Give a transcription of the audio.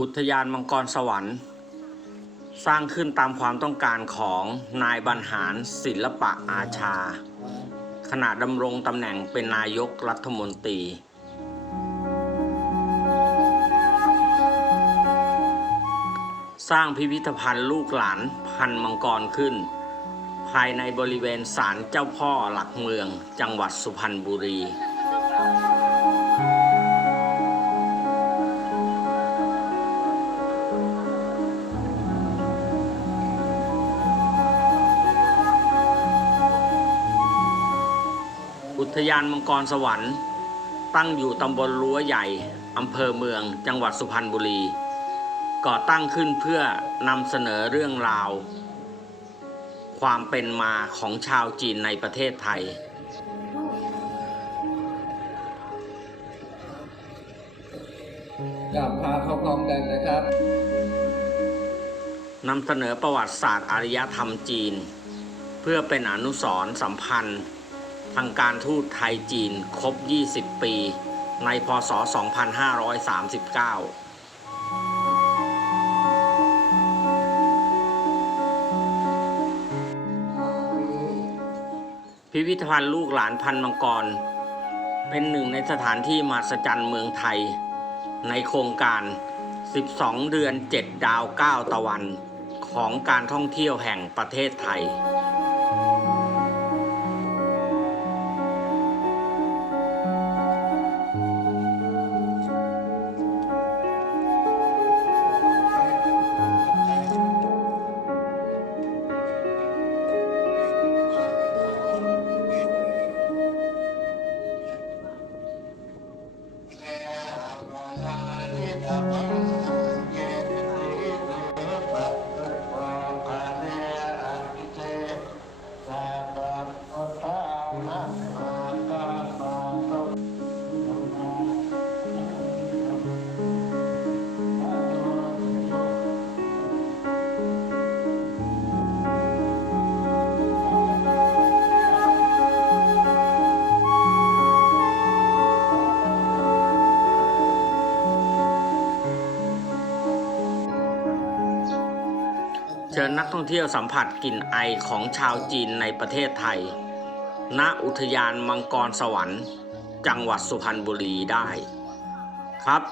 อุทยานมังกรสวรรค์ สร้างขึ้นตามความต้องการของนายบรรหารศิลปะอาชา ขณะดำรงตำแหน่งเป็นนายกรัฐมนตรีสร้างพิพิธภัณฑ์ลูกหลานพันมังกรขึ้น ภายในบริเวณศาลเจ้าพ่อหลักเมืองจังหวัดสุพรรณบุรี ทยานมังกรสวรรค์ ตั้งอยู่ตำบลรั้วใหญ่อำเภอเมือง จังหวัดสุพรรณบุรี ก่อตั้งขึ้นเพื่อนำเสนอเรื่องราว ความเป็นมาของชาวจีนในประเทศไทยกราบพาเข้าพร้อมกันนะครับนำเสนอประวัติศาสตร์อารยธรรมจีน เพื่อเป็นอนุสรณ์สัมพันธ์ ทางการทูตไทยจีนครบ 20 ปี ในพศ 2539พิพิธภัณฑ์ลูกหลานพันมังกร เป็นหนึ่งในสถานที่มหัศจรรย์เมืองไทย ในโครงการ 12 เดือน 7 ดาว 9 ตะวัน ของการท่องเที่ยวแห่งประเทศไทย Yeah. เชิญนักท่องเที่ยวสัมผัสกลิ่นไอของชาวจีนในประเทศไทย ณ อุทยานมังกรสวรรค์ จังหวัดสุพรรณบุรีได้ครับ